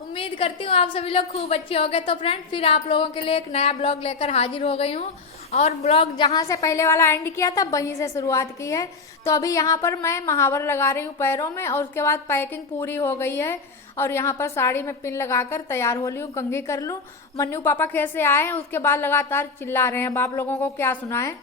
उम्मीद करती हूँ आप सभी लोग खूब अच्छे होंगे। तो फ्रेंड फिर आप लोगों के लिए एक नया ब्लॉग लेकर हाजिर हो गई हूँ और ब्लॉग जहाँ से पहले वाला एंड किया था वहीं से शुरुआत की है। तो अभी यहाँ पर मैं महावर लगा रही हूँ पैरों में और उसके बाद पैकिंग पूरी हो गई है और यहाँ पर साड़ी में पिन लगाकर तैयार हो ली हूँ, कंघी कर लूँ। मन्नू पापा खेत से आए हैं, उसके बाद लगातार चिल्ला रहे हैं। अब आप लोगों को क्या सुनाएं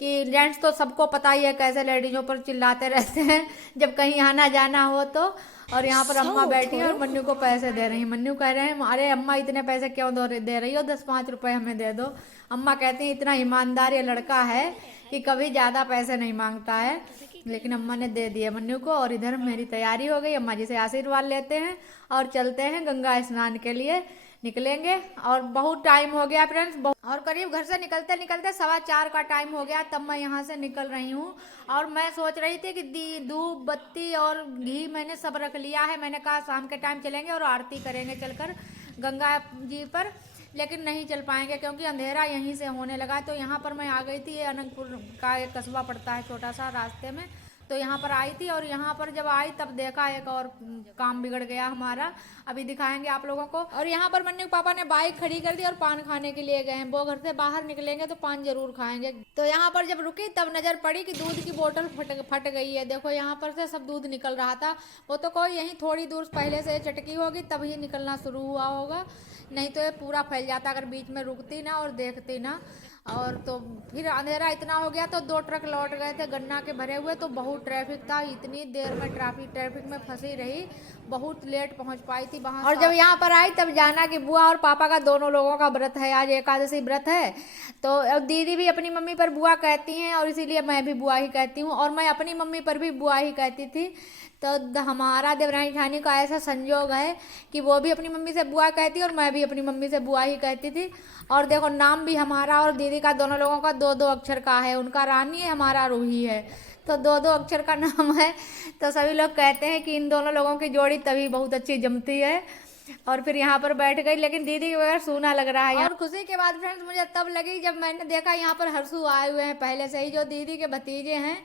कि जेंट्स तो सबको पता ही है कैसे लेडीजों पर चिल्लाते रहते हैं जब कहीं आना जाना हो तो। और यहाँ पर अम्मा बैठी है और मन्नू को पैसे दे रही है। मन्नू कह रहे हैं अरे अम्मा इतने पैसे क्यों दे रही हो, 10-5 रुपए हमें दे दो। अम्मा कहती हैं इतना ईमानदार ये लड़का है कि कभी ज़्यादा पैसे नहीं मांगता है, लेकिन अम्मा ने दे दिए मन्नू को। और इधर मेरी तैयारी हो गई, अम्मा जी से आशीर्वाद लेते हैं और चलते हैं गंगा स्नान के लिए निकलेंगे। और बहुत टाइम हो गया फ्रेंड्स, और करीब घर से निकलते निकलते 4:15 का टाइम हो गया, तब मैं यहाँ से निकल रही हूँ। और मैं सोच रही थी कि धूप बत्ती और घी मैंने सब रख लिया है। मैंने कहा शाम के टाइम चलेंगे और आरती करेंगे चलकर गंगा जी पर, लेकिन नहीं चल पाएंगे क्योंकि अंधेरा यहीं से होने लगा। तो यहाँ पर मैं आ गई थी, ये अनंतपुर का एक कस्बा पड़ता है छोटा सा रास्ते में, तो यहाँ पर आई थी। और यहाँ पर जब आई तब देखा एक और काम बिगड़ गया हमारा, अभी दिखाएंगे आप लोगों को। और यहाँ पर मन्नू पापा ने बाइक खड़ी कर दी और पान खाने के लिए गए हैं। वो घर से बाहर निकलेंगे तो पान जरूर खाएंगे। तो यहाँ पर जब रुकी तब नजर पड़ी कि दूध की बोतल फट गई है। देखो यहाँ पर से सब दूध निकल रहा था। वो तो कोई यहीं थोड़ी दूर पहले से चटकी होगी तभी निकलना शुरू हुआ होगा, नहीं तो ये पूरा फैल जाता अगर बीच में रुकती ना और देखती ना। और तो फिर अंधेरा इतना हो गया तो 2 ट्रक लौट गए थे गन्ना के भरे हुए, तो बहुत ट्रैफिक था। इतनी देर में ट्रैफिक में फंसी रही, बहुत लेट पहुंच पाई थी वहां। और जब यहाँ पर आई तब जाना कि बुआ और पापा का दोनों लोगों का व्रत है, आज एकादशी व्रत है। तो अब दीदी भी अपनी मम्मी पर बुआ कहती हैं और इसीलिए मैं भी बुआ ही कहती हूँ, और मैं अपनी मम्मी पर भी बुआ ही कहती थी। तो हमारा देवरानी ठानी का ऐसा संयोग है कि वो भी अपनी मम्मी से बुआ कहती और मैं भी अपनी मम्मी से बुआ ही कहती थी। और देखो नाम भी हमारा और दीदी का दोनों लोगों का 2-2 अक्षर का है, उनका रानी है, हमारा रूही है, तो 2-2 अक्षर का नाम है। तो सभी लोग कहते हैं कि इन दोनों लोगों की जोड़ी तभी बहुत अच्छी जमती है। और फिर यहाँ पर बैठ गई, लेकिन दीदी के बगैर सूना लग रहा है। और खुशी के बाद फ्रेंड्स मुझे तब लगी जब मैंने देखा यहाँ पर हर्षू आए हुए हैं पहले से ही, जो दीदी के भतीजे हैं।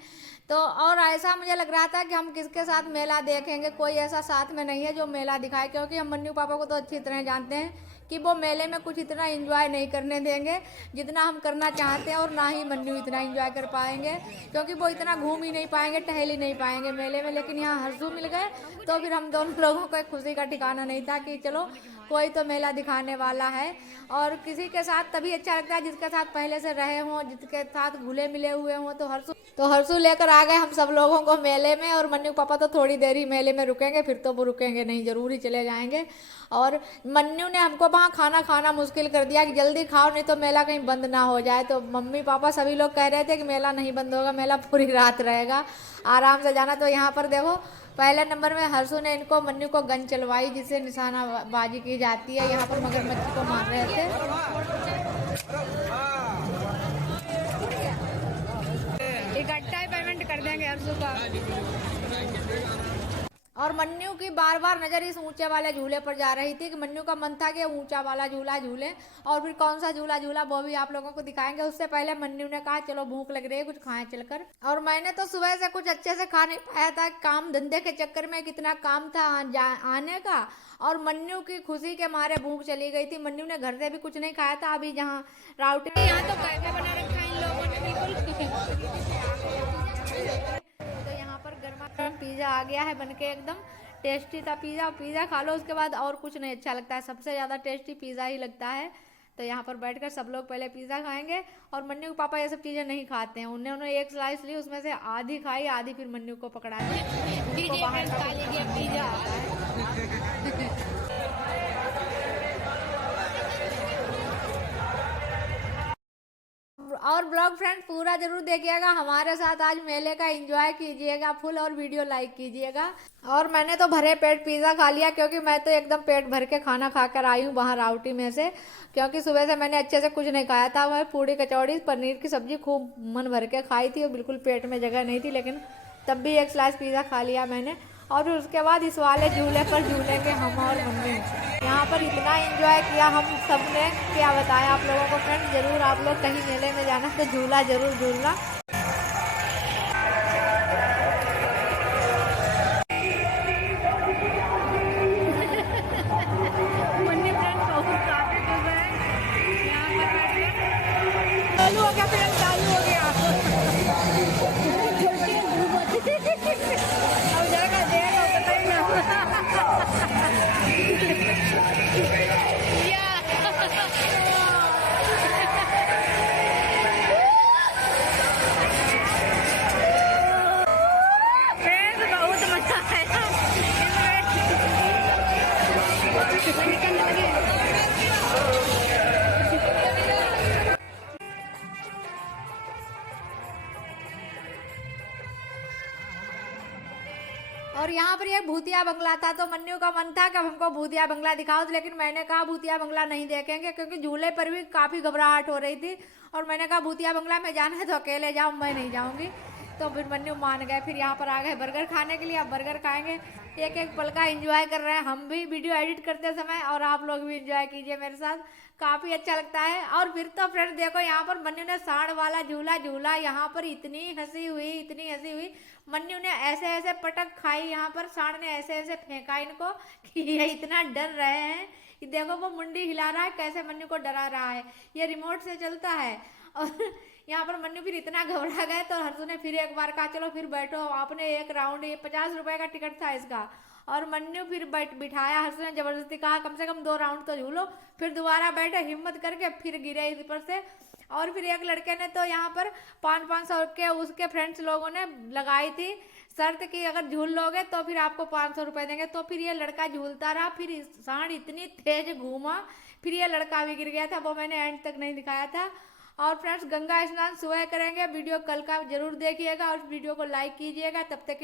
तो और ऐसा मुझे लग रहा था कि हम किसके साथ मेला देखेंगे, कोई ऐसा साथ में नहीं है जो मेला दिखाए, क्योंकि हम मन्नू पापा को तो अच्छी तरह जानते हैं कि वो मेले में कुछ इतना एंजॉय नहीं करने देंगे जितना हम करना चाहते हैं, और ना ही मन्नू इतना एंजॉय कर पाएंगे क्योंकि वो इतना घूम ही नहीं पाएंगे, टहल ही नहीं पाएंगे मेले में। लेकिन यहाँ हर्षू मिल गए तो फिर हम दोनों लोगों को एक खुशी का ठिकाना नहीं था कि चलो कोई तो मेला दिखाने वाला है। और किसी के साथ तभी अच्छा लगता है जिसके साथ पहले से रहे हों, जिसके साथ घुले मिले हुए हों। तो हर्षू लेकर आ गए हम सब लोगों को मेले में, और मन्नू पापा तो थोड़ी देर ही मेले में रुकेंगे, फिर तो वो रुकेंगे नहीं, जरूर ही चले जाएंगे। और मन्नू ने हमको वहाँ खाना खाना मुश्किल कर दिया कि जल्दी खाओ नहीं तो मेला कहीं बंद ना हो जाए। तो मम्मी पापा सभी लोग कह रहे थे कि मेला नहीं बंद होगा, मेला पूरी रात रहेगा, आराम से जाना। तो यहाँ पर देखो पहले नंबर में हर्षू ने इनको मन्नू को गन चलवाई जिससे निशानाबाजी की जाती है। यहाँ पर मगरमच्छ को मार रहे थे। इकट्ठा ही पेमेंट कर देंगे हर्षू का। और मन्नू की बार बार नज़र इस ऊंचे वाले झूले पर जा रही थी कि मन्नू का मन था कि ऊंचा वाला झूला झूले, और फिर कौन सा झूला झूला वो भी आप लोगों को दिखाएंगे। उससे पहले मन्नू ने कहा चलो भूख लग रही है कुछ खाएं चलकर। और मैंने तो सुबह से कुछ अच्छे से खा नहीं पाया था, काम धंधे के चक्कर में कितना काम था आने का, और मन्नू की खुशी के मारे भूख चली गई थी। मन्नू ने घर से भी कुछ नहीं खाया था। अभी जहाँ राउटी यहाँ तो कैफे बना रखा है इन लोगों ने बिल्कुल। तो यहाँ पर गर्मा गर्म पिज़्ज़ा आ गया है बनके, एकदम टेस्टी था पिज़्ज़ा। पिज़्ज़ा खा लो उसके बाद और कुछ नहीं अच्छा लगता है, सबसे ज़्यादा टेस्टी पिज़्ज़ा ही लगता है। तो यहाँ पर बैठकर सब लोग पहले पिज़्ज़ा खाएंगे, और मन्नू के पापा ये सब चीज़ें नहीं खाते हैं। उन्होंने एक स्लाइस ली, उसमें से आधी खाई, आधी फिर मन्नू को पकड़ा दी। पिज़्ज़ा और ब्लॉग फ्रेंड पूरा जरूर देखिएगा, हमारे साथ आज मेले का एंजॉय कीजिएगा फुल, और वीडियो लाइक कीजिएगा। और मैंने तो भरे पेट पिज़्ज़ा खा लिया, क्योंकि मैं तो एकदम पेट भर के खाना खाकर आई हूँ वहाँ राउटी में से, क्योंकि सुबह से मैंने अच्छे से कुछ नहीं खाया था। मैं पूड़ी कचौड़ी पनीर की सब्जी खूब मन भर के खाई थी, और बिल्कुल पेट में जगह नहीं थी, लेकिन तब भी एक स्लाइस पिज़्ज़ा खा लिया मैंने। और फिर उसके बाद इस वाले झूले पर झूलेंगे हम और मम्मी। यहाँ पर इतना एंजॉय किया हम सब ने, क्या बताया आप लोगों को फ्रेंड्स। जरूर आप लोग कहीं मेले में जाना तो झूला जरूर झूलना। और यहाँ पर ये भूतिया बंगला था, तो मन्नू का मन था कि हमको भूतिया बंगला दिखाओ, लेकिन मैंने कहा भूतिया बंगला नहीं देखेंगे, क्योंकि झूले पर भी काफ़ी घबराहट हो रही थी। और मैंने कहा भूतिया बंगला में जाना है तो अकेले जाओ, मैं नहीं जाऊँगी। तो फिर मन्नू मान गए। फिर यहाँ पर आ गए बर्गर खाने के लिए। अब बर्गर खाएंगे, एक एक पल का एंजॉय कर रहे हैं हम भी वीडियो एडिट करते समय, और आप लोग भी एंजॉय कीजिए मेरे साथ, काफ़ी अच्छा लगता है। और फिर तो फ्रेंड्स देखो, यहाँ पर मन्नू ने सांड वाला झूला झूला, यहाँ पर इतनी हंसी हुई, इतनी हंसी हुई। मन्नू ने ऐसे ऐसे पटक खाई, यहाँ पर सांड ने ऐसे ऐसे फेंका इनको कि ये इतना डर रहे हैं कि देखो वो मुंडी हिला रहा है, कैसे मन्नू को डरा रहा है, ये रिमोट से चलता है। और यहाँ पर मन्नू फिर इतना घबरा गए, तो हर्षू ने फिर एक बार कहा चलो फिर बैठो, आपने एक राउंड, ये 50 रुपए का टिकट था इसका। और मन्नू फिर बिठाया, हर्षू ने जबरदस्ती कहा कम से कम 2 राउंड तो झूलो। फिर दोबारा बैठे हिम्मत करके, फिर गिरे इस पर से। और फिर एक लड़के ने तो यहाँ पर 500 के उसके फ्रेंड्स लोगों ने लगाई थी शर्त कि अगर झूल लोगे तो फिर आपको 500 रुपए देंगे। तो फिर ये लड़का झूलता रहा, फिर सांड इतनी तेज घूमा, फिर ये लड़का भी गिर गया था, वो मैंने एंड तक नहीं दिखाया था। और फ्रेंड्स गंगा स्नान सुबह करेंगे, वीडियो कल का जरूर देखिएगा और वीडियो को लाइक कीजिएगा। तब तक के लिए